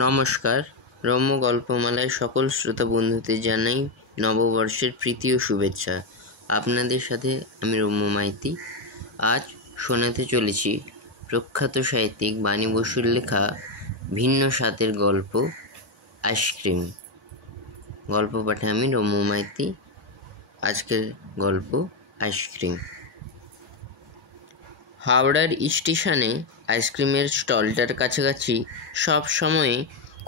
নমস্কার। রম্য গল্পমালায় সকল শ্রোতা বন্ধুদের জানাই নববর্ষের প্রীতি ও শুভেচ্ছা। আপনাদের সাথে আমি রম্য মাইতি। আজ শোনাতে চলেছি প্রখ্যাত সাহিত্যিক বাণী বসুর লেখা ভিন্ন স্বাদের গল্প আইসক্রিম। গল্প পাঠে আমি রম্য মাইতি। আজকের গল্প আইসক্রিম। হাওড়ার স্টেশনে আইসক্রিমের স্টলটার কাছাকাছি সব সময়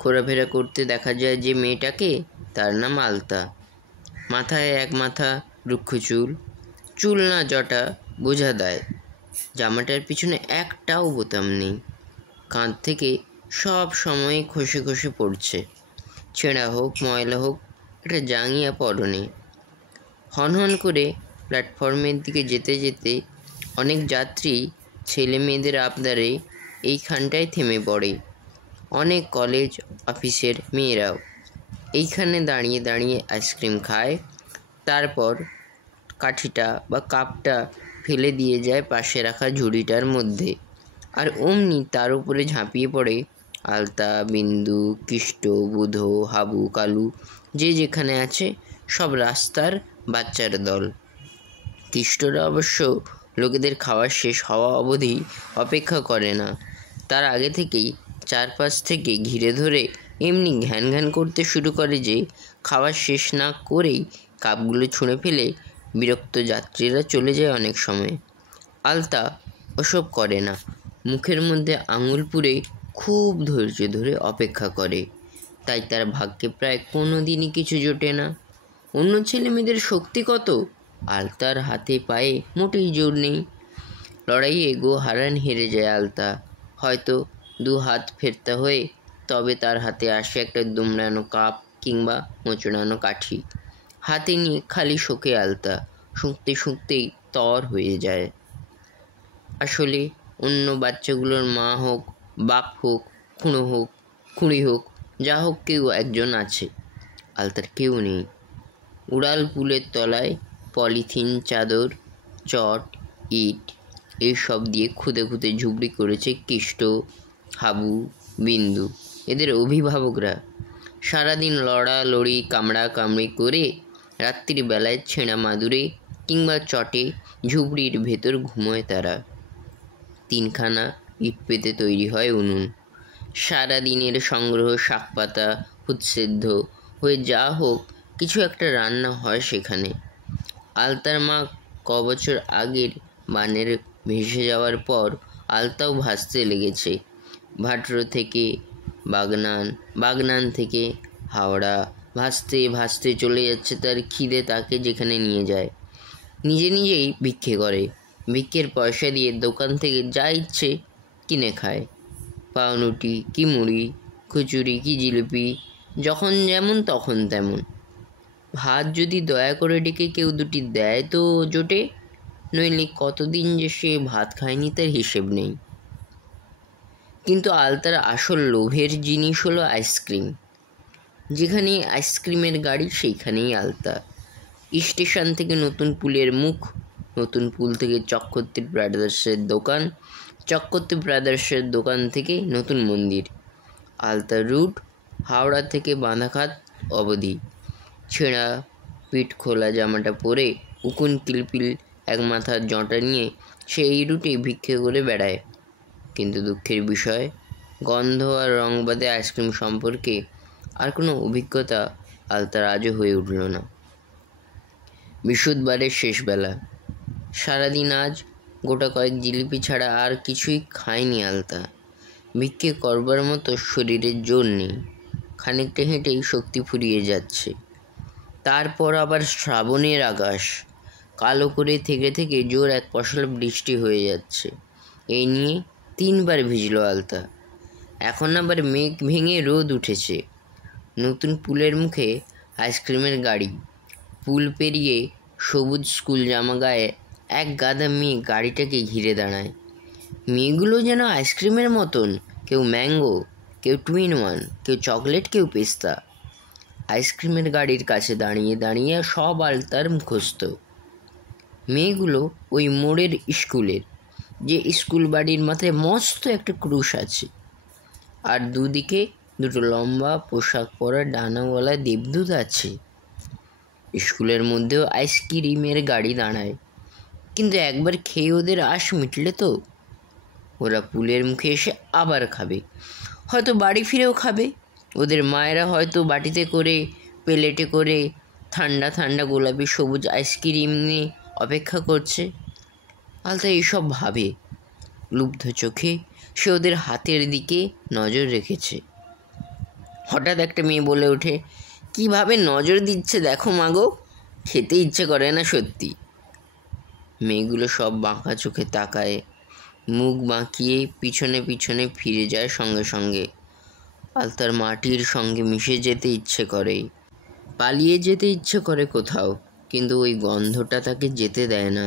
ঘোরাফেরা করতে দেখা যায় যে মেয়েটাকে। তার নাম আলতা। মাথায় এক মাথা রুক্ষ চুল না জটা বোঝা দেয়। জামাটার পিছনে একটাও বোতাম নেই। কাঁধ থেকে সব সময় খসে খসে পড়ছে। ছেঁড়া হোক ময়লা হোক, একটা জাঙ্গিয়া পরনে। হনহন করে প্ল্যাটফর্মের দিকে যেতে যেতে অনেক যাত্রী ছেলে মেয়েদের আবদারে এইখানটায় থেমে পড়ে। অনেক কলেজ অফিসের মেয়েরাও এইখানে দাঁড়িয়ে দাঁড়িয়ে আইসক্রিম খায়, তারপর কাঠিটা বা কাপটা ফেলে দিয়ে যায় পাশে রাখা ঝুড়িটার মধ্যে। আর অমনি তার উপরে ঝাঁপিয়ে পড়ে আলতা, বিন্দু, কিষ্ট, বুধো, হাবু, কালু, যে যেখানে আছে সব রাস্তার বাচ্চার দল। কিষ্টরা অবশ্য লোকেদের খাওয়া শেষ হওয়া অবধি অপেক্ষা করে না। তার আগে থেকেই চারপাশ থেকে ঘিরে ধরে এমনি ঘ্যান ঘ্যান করতে শুরু করে যে খাওয়া শেষ না করেই কাপগুলো ছুঁড়ে ফেলে বিরক্ত যাত্রীরা চলে যায় অনেক সময়। আলতা ওসব করে না। মুখের মধ্যে আঙুল পুড়ে খুব ধৈর্য ধরে অপেক্ষা করে। তাই তার ভাগ্যে প্রায় কোনো দিনই কিছু জোটে না। অন্য ছেলে মেয়েদের শক্তি কত, আলতার হাতে পায়ে মোটেই জোর নেই। লড়াইয়ে গো হারান হেরে যায় আলতা। হয়তো দু হাত ফেরতে হয়ে তবে তার হাতে আসে একটা দুমড়ানো কাপ কিংবা মোচড়ানো কাঠি। হাতে নিয়ে খালি শোকে আলতা। শুঁকতে শুঁকতেই তর হয়ে যায়। আসলে অন্য বাচ্চাগুলোর মা হোক, বাপ হোক, খুঁড়ি হোক, যা হোক কেউ একজন আছে। আলতার কেউ নেই। উড়াল পুলের তলায় পলিথিন, চাদর, চট, ইট এইসব দিয়ে খুদে খুদে ঝুবড়ি করেছে কিষ্ট, হাবু, বিন্দু, এদের অভিভাবকরা। সারাদিন লড়ালড়ি কামড়া কামড়ি করে রাত্রিবেলায় ছেঁড়া মাদুরে কিংবা চটে ঝুবড়ির ভেতর ঘুমোয় তারা। তিনখানা ইট পেতে তৈরি হয় উনুন। সারাদিনের সংগ্রহ শাকপাতা হুৎসেদ্ধ হয়ে যা হোক কিছু একটা রান্না হয় সেখানে। আলতার মা কবছর আগের বানের ভেসে যাওয়ার পর আলতাও ভাসতে লেগেছে। ভাটরো থেকে বাগনান থেকে হাওড়া, ভাসতে ভাসতে চলে যাচ্ছে তার খিদে তাকে যেখানে নিয়ে যায়। নিজেই ভিক্ষে করে। ভিক্ষের পয়সা দিয়ে দোকান থেকে যা ইচ্ছে কিনে খায়। পাউরুটি কি মুড়ি, খুচুরি কি জিলিপি, যখন যেমন তখন তেমন। ভাত যদি দয়া করে ডেকে কেউ দুটি দেয় তো জোটে, নইলে কতদিন যে সে ভাত খায়নি তার হিসেব নেই। কিন্তু আলতার আসল লোভের জিনিস হলো আইসক্রিম। যেখানে আইসক্রিমের গাড়ি সেইখানেই আলতা। স্টেশন থেকে নতুন পুলের মুখ, নতুন পুল থেকে চক্রবর্তী ব্রাদার্সের দোকান, চক্রবর্তী ব্রাদার্সের দোকান থেকে নতুন মন্দির। আলতার রুট হাওড়া থেকে বাঁধাখাত অবধি। ছেঁড়া পিঠ খোলা জামাটা পরে উকুন কিলপিল এক মাথার জঁটা নিয়ে সে এই রুটে ভিক্ষে করে বেড়ায়। কিন্তু দুঃখের বিষয়, গন্ধ আর রং বাদে আইসক্রিম সম্পর্কে আর কোনো অভিজ্ঞতা আলতার আজও হয়ে উঠল না। বৃহস্পতিবারের শেষ বেলা। সারাদিন আজ গোটা কয়েক জিলিপি ছাড়া আর কিছুই খায়নি আলতা। ভিক্ষে করবার মতো শরীরের জোর নেই। খানিকটা হেঁটেই শক্তি ফুরিয়ে যাচ্ছে। তারপর আবার শ্রাবণের আকাশ কালো করে থেকে থেকে জোর এক পশলা বৃষ্টি হয়ে যাচ্ছে। এই নিয়ে 3 বার ভিজল আলতা। এখন আবার মেঘ ভেঙে রোদ উঠেছে। নতুন পুলের মুখে আইসক্রিমের গাড়ি। পুল পেরিয়ে সবুজ স্কুল জামা গায়ে এক গাদা মেয়ে গাড়িটাকে ঘিরে দাঁড়ায়। মেয়েগুলো যেন আইসক্রিমের মতন, কেউ ম্যাঙ্গো, কেউ টুইন ওয়ান, কেউ চকলেট, কেউ পেস্তা। আইসক্রিমের গাড়ির কাছে দাঁড়িয়ে দাঁড়িয়ে সব আলতার মুখস্থ। মেয়েগুলো ওই মোড়ের স্কুলের, যে স্কুল বাড়ির মাথায় মস্ত একটা ক্রুশ আছে, আর দুদিকে দুটো লম্বা পোশাক পরা ডানাওয়ালা দেবদূত আছে। স্কুলের মধ্যেও আইসক্রিমের গাড়ি দাঁড়ায়, কিন্তু একবার খেয়ে ওদের আশ মিটলে তো ওরা পুলের মুখে এসে আবার খাবে, হয়তো বাড়ি ফিরেও খাবে। ওদের মায়েরা হয়তো বাটিতে করে, প্লেটে করে ঠান্ডা ঠান্ডা গোলাপি সবুজ আইসক্রিম নিয়ে অপেক্ষা করছে। আলতা এইসব ভাবে। লুব্ধ চোখে সে ওদের হাতের দিকে নজর রেখেছে। হঠাৎ একটা মেয়ে বলে ওঠে, কীভাবে নজর দিচ্ছে দেখো মাগো, খেতে ইচ্ছে করে না সত্যি। মেয়েগুলো সব বাঁকা চোখে তাকায়, মুখ বাঁকিয়ে পিছনে পিছনে ফিরে যায় সঙ্গে সঙ্গে। আলতার মাটির সঙ্গে মিশে যেতে ইচ্ছে করে, পালিয়ে যেতে ইচ্ছে করে কোথাও, কিন্তু ওই গন্ধটা তাকে যেতে দেয় না,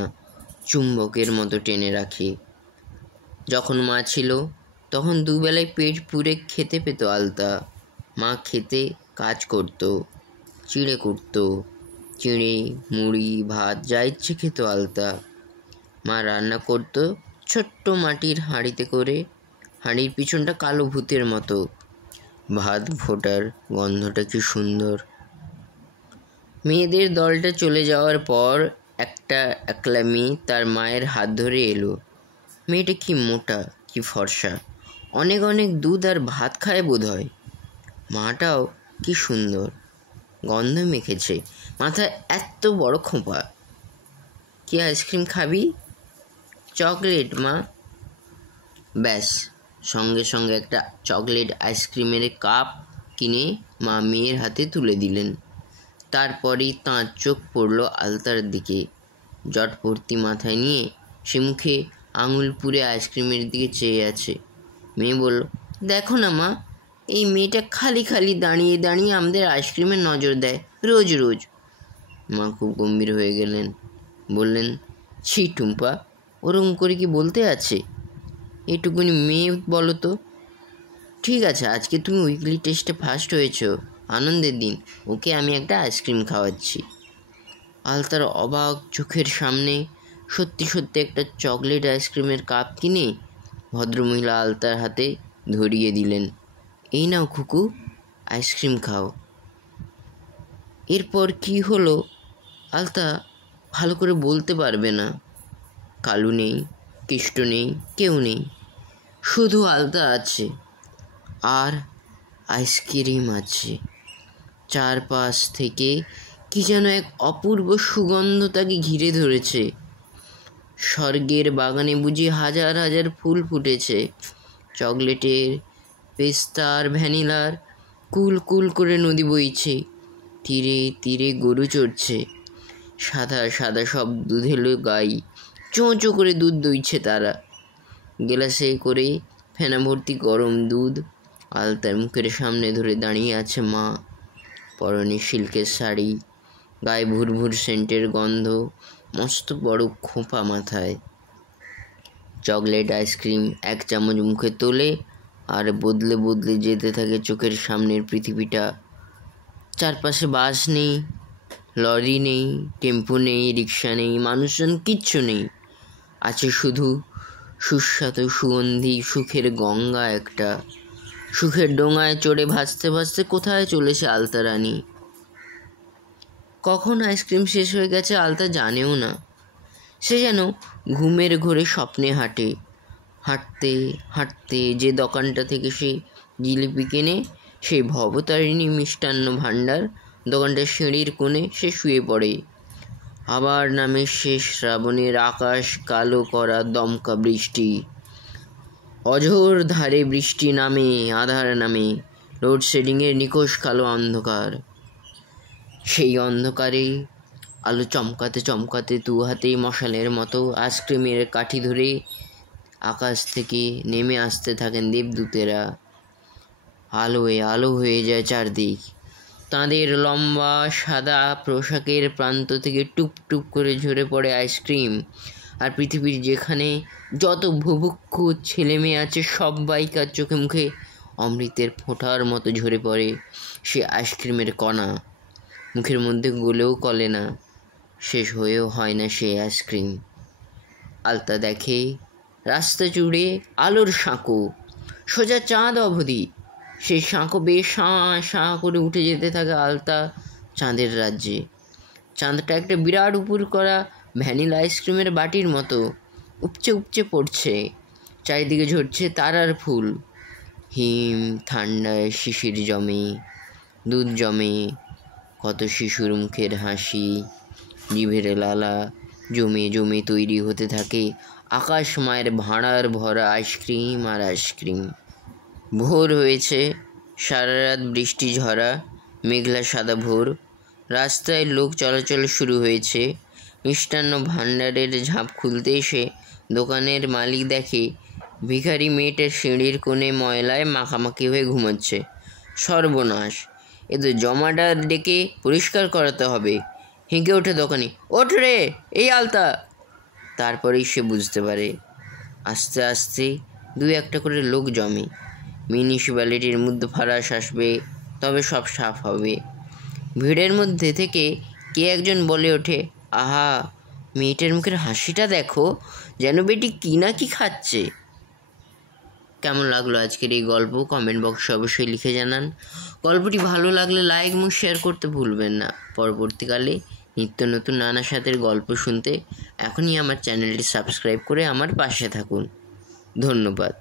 চুম্বকের মতো টেনে রাখে। যখন মা ছিল তখন দুবেলায় পেট পুড়ে খেতে পেত আলতা। মা খেতে কাজ করত, চিঁড়ে কুটত, চিঁড়ে মুড়ি ভাত যা ইচ্ছে খেত আলতা। মা রান্না করত ছোট্ট মাটির হাঁড়িতে করে, হাঁড়ির পিছনটা কালো ভূতের মতো। ভাত ফোটার গন্ধটা কি সুন্দর। মেয়েদের দলটা চলে যাওয়ার পর একটা একলা মেয়ে তার মায়ের হাত ধরে এলো। মেয়েটা কি মোটা, কি ফর্সা, অনেক অনেক দুধ আর ভাত খায় বোধ হয়। মাটাও কি সুন্দর, গন্ধ মেখেছে, মাথায় এত বড় খোঁপা। কি আইসক্রিম খাবি? চকলেট মা। ব্যাস, সঙ্গে সঙ্গে একটা চকলেট আইসক্রিমের কাপ কিনে মা মেয়ের হাতে তুলে দিলেন। তারপরেই তাঁর চোখ পড়ল আলতার দিকে। জটপর্তি মাথায় নিয়ে সে মুখে আঙুল পুড়ে আইসক্রিমের দিকে চেয়ে আছে। মেয়ে বলল, দেখো না মা, এই মেয়েটা খালি খালি দাঁড়িয়ে দাঁড়িয়ে আমাদের আইসক্রিমের নজর দেয় রোজ রোজ। মা খুব গম্ভীর হয়ে গেলেন, বললেন, ছি টুম্পা, ওরকম করে কি বলতে আছে? এটুকুনি মেয়ে বলো তো। ঠিক আছে, আজকে তুমি উইকলি টেস্টে ফার্স্ট হয়েছো, আনন্দের দিন, ওকে আমি একটা আইসক্রিম খাওয়াচ্ছি। আলতার অবাক চোখের সামনে সত্যি সত্যি একটা চকলেট আইসক্রিমের কাপ কিনে ভদ্রমহিলা আলতার হাতে ধরিয়ে দিলেন। এই নাও খুকু, আইসক্রিম খাও। এরপর কি হলো আলতা ভালো করে বলতে পারবে না। কালু নেই, কেষ্ট নেই, কেউ নেই, শুধু আলতা আছে আর আইসক্রিম আছে। চারপাশ থেকে কি যেন এক অপূর্ব সুগন্ধ তাকে ঘিরে ধরেছে। স্বর্গের বাগানে বুঝি হাজার হাজার ফুল ফুটেছে। চকলেটের, পেস্তার, ভ্যানিলার কুল কুল করে নদী বইছে, তীরে তীরে গরু চড়ছে, সাদা সাদা সব দুধেলো গাই চোঁ চোঁ করে দুধ দইছে তারা। গ্লাসে করে ফেনা ভর্তি গরম দুধ। আলতার মুখের সামনে ধরে দাঁড়িয়ে আছে মা, পরনে সিল্কের শাড়ি, গায়ে ভুরভুর সেন্টের গন্ধ, মস্ত বড় খোঁপা মাথায়। চকলেট আইসক্রিম এক চামচ মুখে তোলে আর বদলে বদলে যেতে থাকে চোখের সামনের পৃথিবীটা। চারপাশে বাস নেই, লরি নেই, টেম্পো নেই, রিক্সা নেই, মানুষজন কিচ্ছু নেই। আছে শুধু সুস্বাদু সুগন্ধি সুখের গঙ্গা একটা। সুখের ডোঙায় চড়ে ভাসতে ভাসতে কোথায় চলেছে আলতা রানী। কখন আইসক্রিম শেষ হয়ে গেছে আলতা জানেও না। সে যেন ঘুমের ঘোরে স্বপ্নে হাঁটে। হাঁটতে হাঁটতে যে দোকানটা থেকে সে জিলিপি কেনে, সেই ভবতারিণী মিষ্টান্ন ভাণ্ডার, দোকানটার সিঁড়ির কোণে সে শুয়ে পড়ে। আবার নামে শেষ শ্রাবণের আকাশ কালো করা দমকা বৃষ্টি। অঝোর ধারে বৃষ্টি নামে, আধার নামে, লোডশেডিংয়ের নিকোষ কালো অন্ধকার। সেই অন্ধকারে আলো চমকাতে চমকাতে দু হাতে মশালের মতো আইসক্রিমের কাঠি ধরে আকাশ থেকে নেমে আসতে থাকেন দেবদূতেরা। আলোয় আলো হয়ে যায় চারদিক। তাঁদের লম্বা সাদা পোশাকের প্রান্ত থেকে টুপ টুপ করে ঝরে পড়ে আইসক্রিম। আর পৃথিবীর যেখানে যত ভুভুক্ষু ছেলে মেয়ে আছে সবাইকার চোখে মুখে অমৃতের ফোঁটার মতো ঝরে পড়ে সে আইসক্রিমের কণা। মুখের মধ্যে গলেও কলে না, শেষ হয়েও হয় না সে আইসক্রিম। আলতা দেখে রাস্তা জুড়ে আলোর সাঁকো, সোজা চাঁদ অবধি। সেই সাঁকো বেয়ে সাঁ করে উঠে যেতে থাকে আলতা চাঁদের রাজ্যে। চাঁদটা একটা বিরাট উপর করা ভ্যানিলা আইসক্রিমের বাটির মতো উপচে উপচে পড়ছে। চারিদিকে ঝরছে তারার ফুল। হিম ঠান্ডায় শিশির জমে, দুধ জমে, কত শিশুর মুখের হাসি, জিভের লালা জমে জমে তৈরি হতে থাকে আকাশ মায়ের ভাঁড়ার ভরা আইসক্রিম আর আইসক্রিম। ভোর হয়েছে, সারা রাত বৃষ্টি ঝরা, মেঘলা সাদা ভোর। রাস্তায় লোক চলাচল শুরু হয়েছে। মিষ্টান্ন ভাণ্ডারের ঝাঁপ খুলতে এসে দোকানের মালিক দেখে ভিখারি মেয়েটা সিঁড়ির কোণে ময়লায় মাখামাখি হয়ে ঘুমাচ্ছে। সর্বনাশ, এ তো জমাদার ডেকে পরিষ্কার করাতে হবে। হেঁকে ওঠে দোকানি, ওঠ রে, এই আলতা। তারপরেই সে বুঝতে পারে। আস্তে আস্তে দুই একটা করে লোক জমে। মিউনিসিপ্যালিটির মধ্যে ফারাস আসবে, তবে সব সাফ হবে। ভিড়ের মধ্যে থেকে কে একজন বলে ওঠে, আহা, মেয়েটার মুখের হাসিটা দেখো, যেন বেটি কি না কি খাচ্ছে। কেমন লাগলো আজকের এই গল্প কমেন্ট বক্সে অবশ্যই লিখে জানান। গল্পটি ভালো লাগলে লাইক এবং শেয়ার করতে ভুলবেন না। পরবর্তীকালে নিত্য নতুন নানা স্বাদের গল্প শুনতে এখনই আমার চ্যানেলটি সাবস্ক্রাইব করে আমার পাশে থাকুন। ধন্যবাদ।